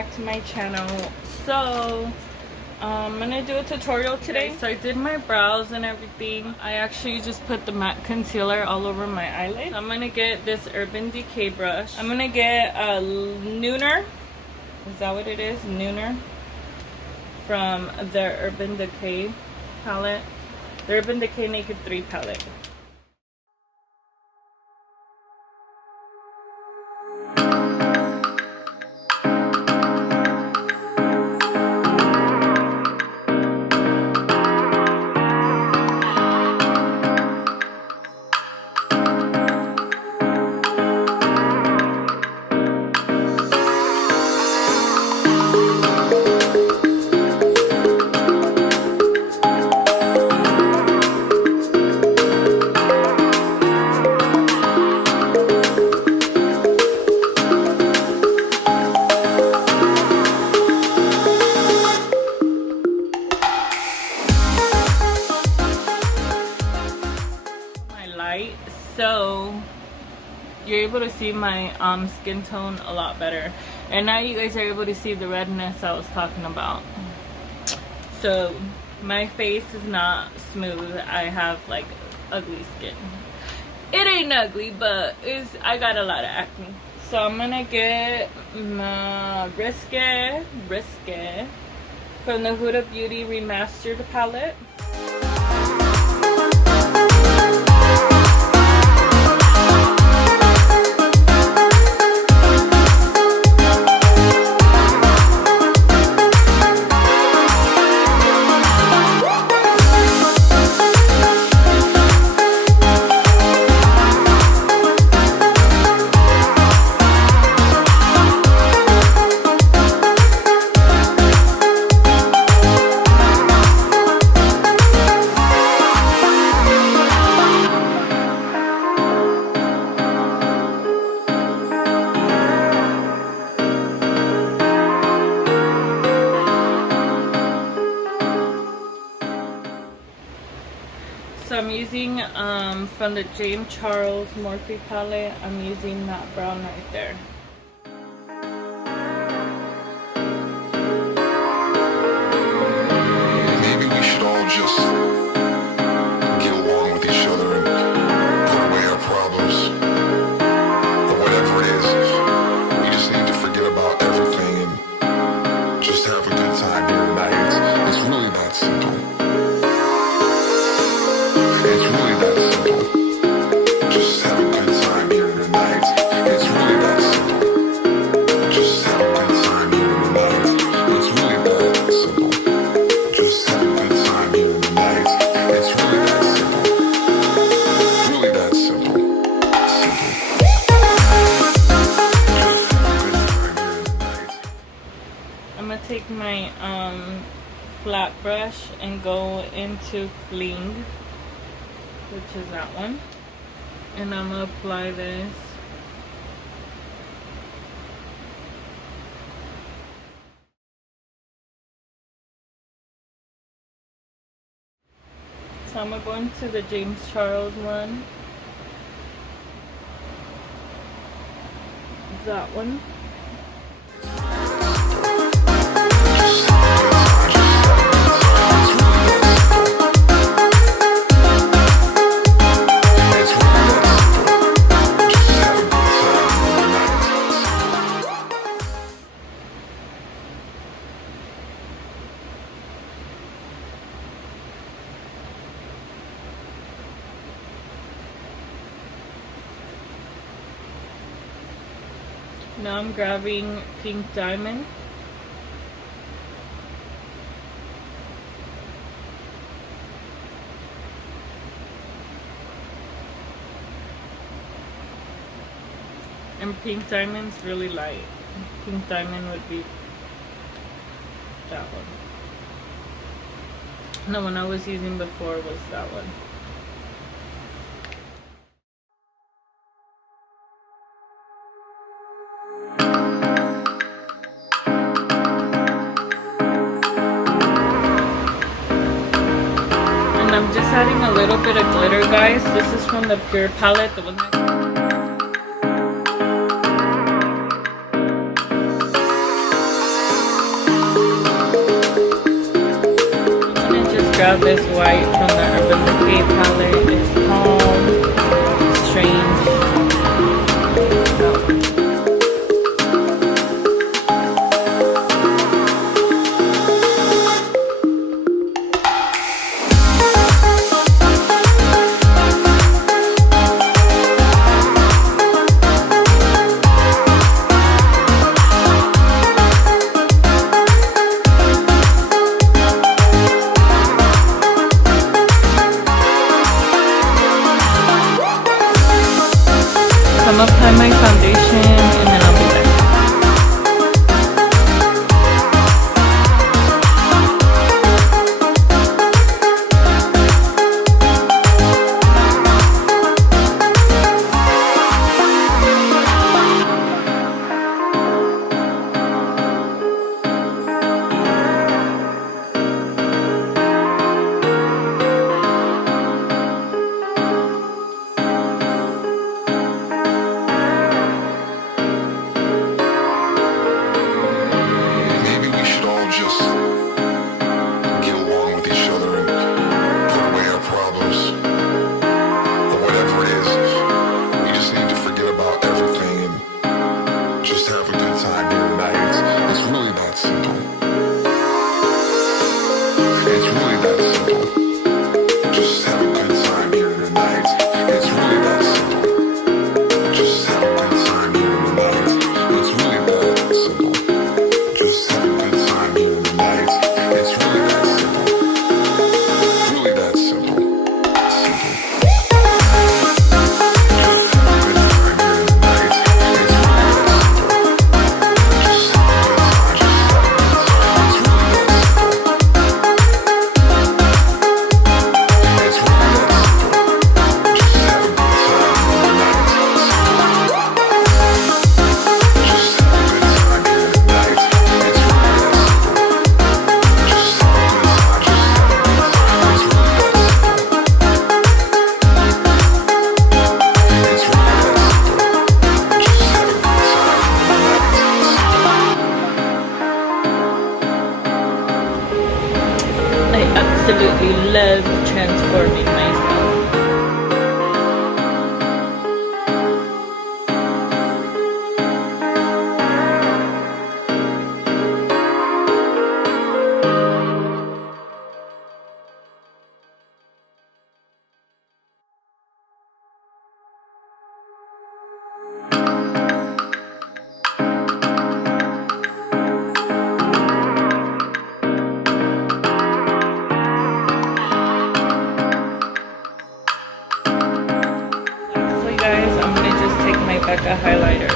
back to my channel. So I'm gonna do a tutorial today. So I did my brows and everything. I actually just put the matte concealer all over my eyelid. So I'm gonna get this Urban Decay brush. I'm gonna get a Nooner. Is that what it is? Nooner from the Urban Decay palette. The Urban Decay Naked 3 palette. So you're able to see my skin tone a lot better, and now you guys are able to see the redness I was talking about. So my face is not smooth. I have like ugly skin. It ain't ugly, but I got a lot of acne. So I'm gonna get my Risque from the Huda Beauty Remastered palette. So I'm using from the James Charles Morphe palette, I'm using that brown right there. Maybe we should all just get along with each other and put away our problems. Or whatever it is, we just need to forget about everything and just have a good time here tonight. It's really that simple. It's really that simple. Just have a good time here tonight. It's really that simple. Just have a good time here tonight. It's really that simple. Just have a good time here tonight. It's really that simple. Really that simple. Simple. Just have a good time here tonight. I'm gonna take my flat brush and go into Fling, which is that one, and I'm gonna apply this. So I'm gonna go into the James Charles one. That one. Now I'm grabbing Pink Diamond. And Pink Diamond's really light. Pink Diamond would be that one. The one I was using before was that one. And I'm just adding a little bit of glitter, guys. This is from the Pure palette, the one that grab this white from the Urban Decay palette. It's Calm, Strange. I'm gonna apply my foundation and then I'll be back. Maybe we should all just get along with each other and put away our problems. Or whatever it is, we just need to forget about everything and just have a good time here tonight. It's really that simple. It's really that simple. Just have a good time here tonight. It's really that simple. Just have a good time here tonight. It's really that simple. Just have a good time here tonight. It's really that simple. Really that simple. Simple. Just have a good time here tonight. It's really that simple. Just have a good time. Just have a good time. It's really that simple. It's really that simple. Just have a good time here tonight. Just have a good time here tonight. It's really that simple. Just have a good time. Just have a good time. It's really that simple. It's really that simple. Just have a good time. I absolutely love transforming myself. So you guys, I'm gonna just take my Becca highlighter